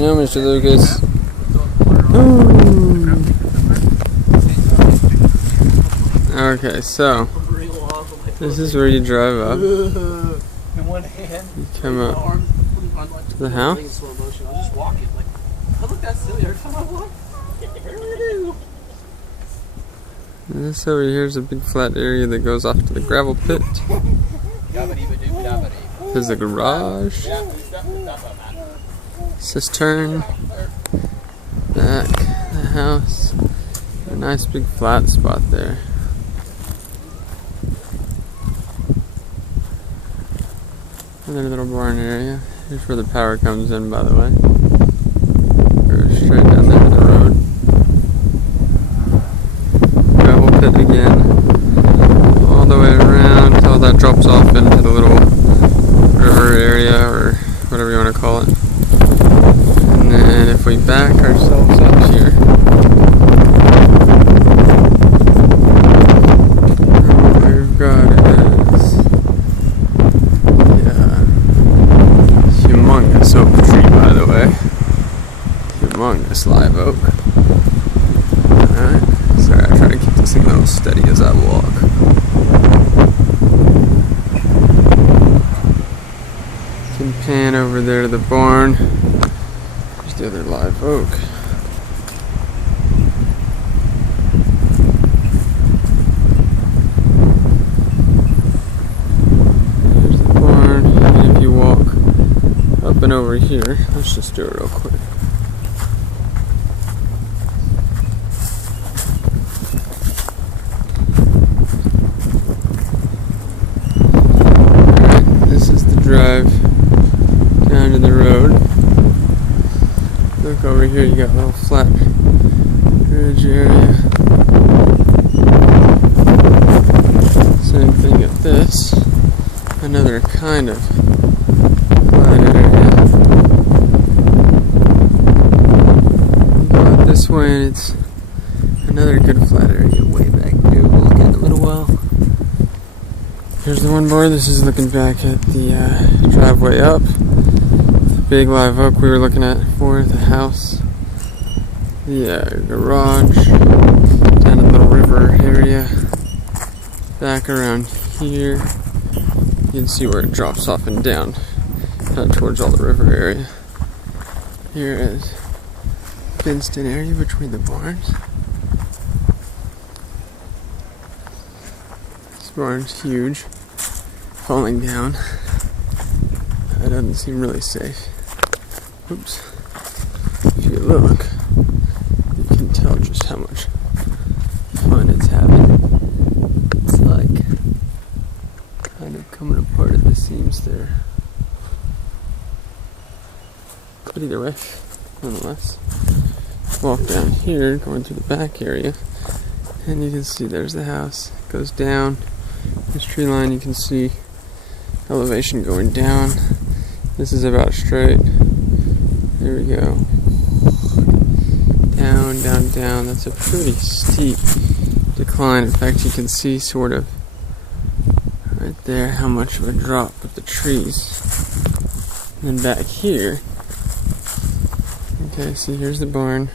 know, Mr. Lucas. Okay, so this is where you drive up. You come up to the house. And this over here is a big flat area that goes off to the gravel pit. There's a garage, cistern, back, the house, a nice big flat spot there. Another little barn area. Here's where the power comes in, by the way. Goes straight down there to the road. Gravel pit again. All the way around until that drops off into the little river area, or whatever you want to call it. And then if we back ourselves up here, we've got is, humongous oak tree, by the way. Humongous live oak. Alright, sorry, I try to keep this thing a little steady as I walk. Can pan over there to the barn. There's the other live oak. There's the barn, and if you walk up and over here, let's just do it real quick. Alright, this is the drive down to the road. Look over here, you got a little flat ridge area. Same thing at this. Another kind of flat area. Go out this way and it's another good flat area way back there. We'll look at in a little while. Here's the one barn. This is looking back at the driveway up. Big live oak we were looking at for the house, the garage, down the little river area, back around here. You can see where it drops off and down, towards all the river area. Here is fenced-in area between the barns. This barn's huge, falling down. That doesn't seem really safe. Oops. If you look, you can tell just how much fun it's having. It's like kind of coming apart at the seams there. But either way, nonetheless, walk down here, going through the back area, and you can see there's the house. It goes down. This tree line, you can see elevation going down. This is about straight. There we go. Down, down, down. That's a pretty steep decline. In fact, you can see sort of right there how much of a drop with the trees. And then back here, okay, see here's the barn.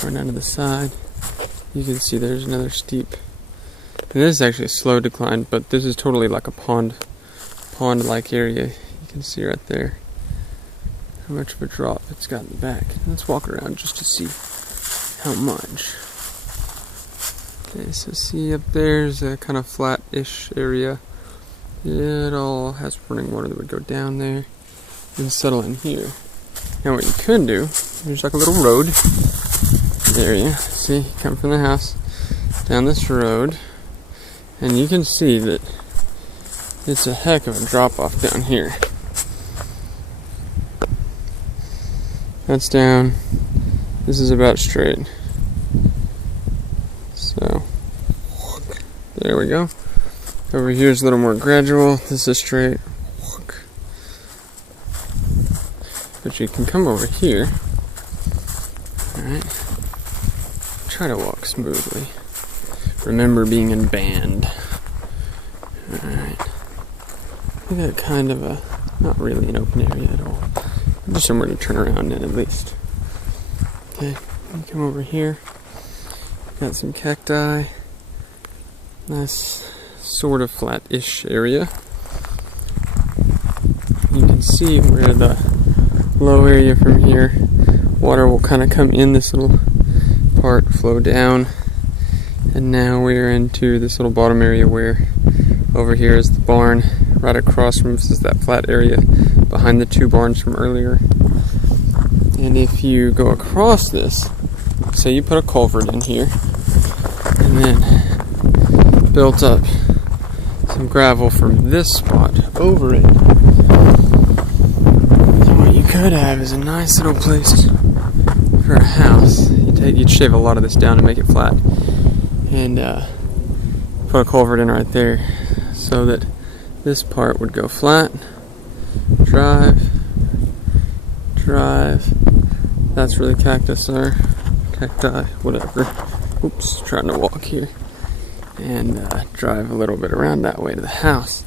Going down to the side. You can see there's another steep. And this is actually a slow decline, but this is totally like a pond-like area. You can see right there how much of a drop it's got in the back. Let's walk around just to see how much. Okay, so see up there's a kind of flat-ish area. It all has running water that would go down there and settle in here. Now what you could do, there's like a little road area. See, you come from the house down this road, and you can see that it's a heck of a drop-off down here. That's down. This is about straight. So, there we go. Over here is a little more gradual. This is straight. But you can come over here. Alright. Try to walk smoothly. Remember being in band. Alright. We got kind of a, not really an open area at all. Just somewhere to turn around in at least. Okay, come over here. Got some cacti. Nice sort of flat-ish area. You can see where the low area from here, water will kind of come in this little part, flow down, and now we're into this little bottom area where over here is the barn. Right across from us is that flat area behind the two barns from earlier. And if you go across this, say you put a culvert in here and then built up some gravel from this spot over it, then what you could have is a nice little place for a house. You'd shave a lot of this down and make it flat, and put a culvert in right there so that this part would go flat, drive. That's really cacti, whatever. Oops, trying to walk here. And drive a little bit around that way to the house.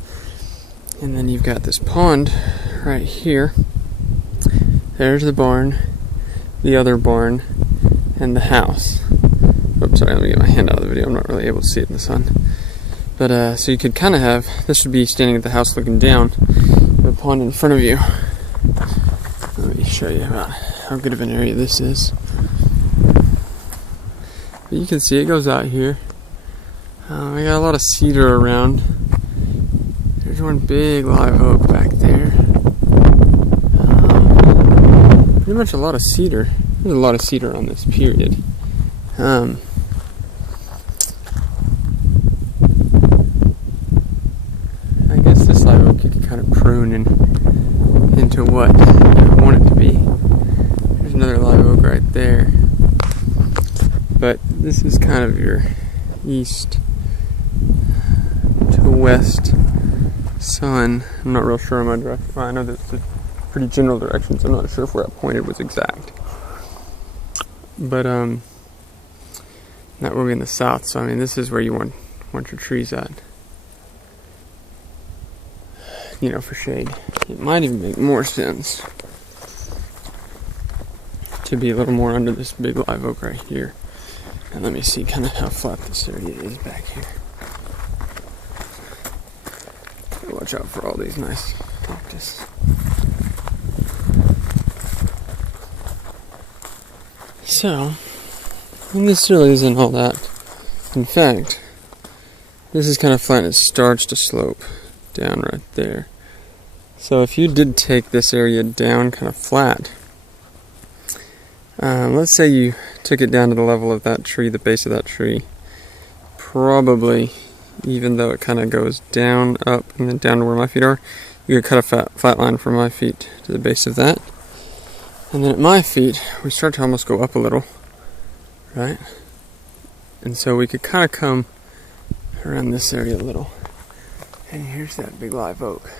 And then you've got this pond right here. There's the barn, the other barn, and the house. Oops, sorry, let me get my hand out of the video. I'm not really able to see it in the sun. But, so you could kind of have, this would be standing at the house looking down, the pond in front of you. Let me show you about how good of an area this is. But you can see it goes out here. We got a lot of cedar around. There's one big live oak back there. Pretty much a lot of cedar. There's a lot of cedar on this period. I guess this live oak you can kind of prune into what you want it to be. There's another live oak right there. But this is kind of your east to west sun. I'm not real sure on my direction. Well, I know that's a pretty general direction, so I'm not sure if where I pointed was exact. But that will be in the south, so I mean this is where you want your trees at. You know, for shade. It might even make more sense to be a little more under this big live oak right here. And let me see kind of how flat this area is back here. Watch out for all these nice cactus. So, and this really isn't all that. In fact, this is kind of flat and it starts to slope down right there. So if you did take this area down kind of flat, let's say you took it down to the level of that tree, the base of that tree, probably, even though it kind of goes down, up, and then down to where my feet are, you could cut a flat line from my feet to the base of that. And then at my feet, we start to almost go up a little, right? And so we could kind of come around this area a little. And here's that big live oak.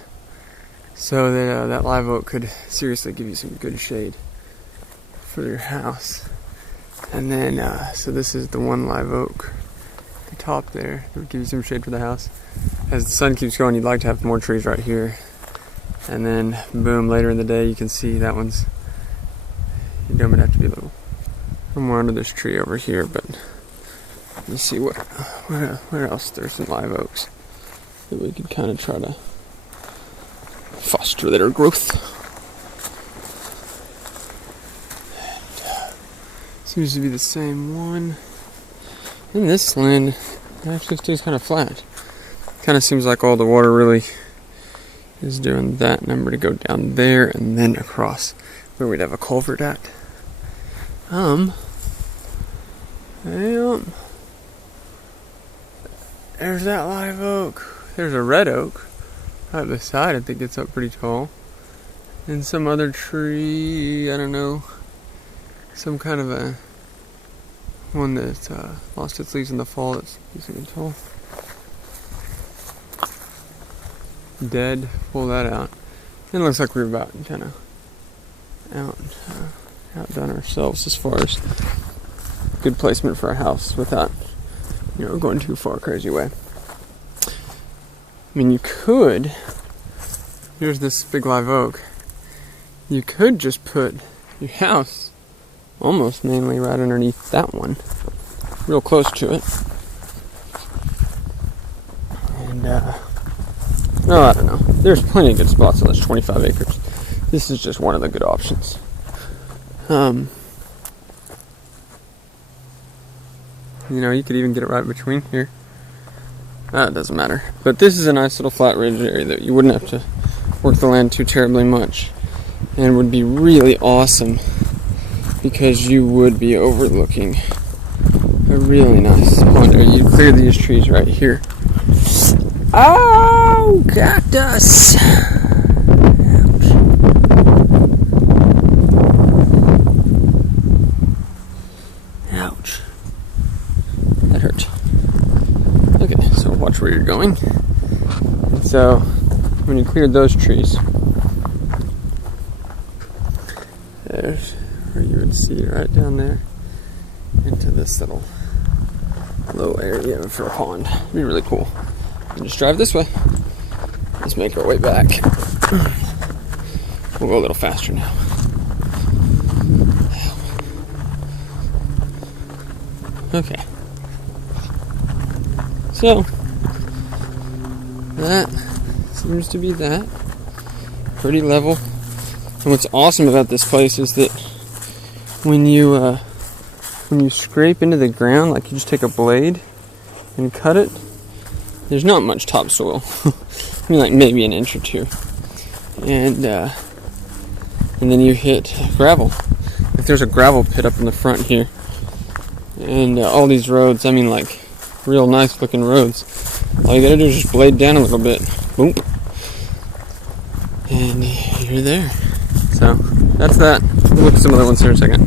So that that live oak could seriously give you some good shade for your house. And then, so this is the one live oak at the top there. It would give you some shade for the house. As the sun keeps going, you'd like to have more trees right here. And then, boom, later in the day, you can see that one's, you're going to have to be a little more under this tree over here. But let's see where else there's some live oaks that we could kind of try to foster their growth. And, seems to be the same one. And this land actually stays kind of flat. Kind of seems like all the water really is doing that number to go down there and then across where we'd have a culvert at. There's that live oak. There's a red oak right beside it that gets up pretty tall. And some other tree, I don't know, some kind of a one that lost its leaves in the fall that's decently tall. Dead, pull that out. And it looks like we're about kind of outdone ourselves as far as good placement for a house without, going too far crazy way. I mean, you could, here's this big live oak. you could just put your house almost mainly right underneath that one, real close to it. And no, I don't know. There's plenty of good spots on this 25 acres. This is just one of the good options. You know, you could even get it right between here. It doesn't matter. But this is a nice little flat ridge area that you wouldn't have to work the land too terribly much. And would be really awesome because you would be overlooking a really nice pond area. You clear these trees right here. Oh, cactus! Ouch. That hurt. Okay, so watch where you're going. So, when you cleared those trees, there's where you would see right down there into this little area for a pond. It'd be really cool. And just drive this way. Let's make our way back. We'll go a little faster now. Okay. So, that seems to be that. Pretty level. And what's awesome about this place is that when you scrape into the ground, like you just take a blade and cut it, there's not much topsoil. I mean, like maybe an inch or two. And then you hit gravel. Like there's a gravel pit up in the front here. And all these roads, I mean like real nice looking roads. All you gotta do is just blade down a little bit. Boom. And you're there. So, that's that. We'll look at some other ones here in a second.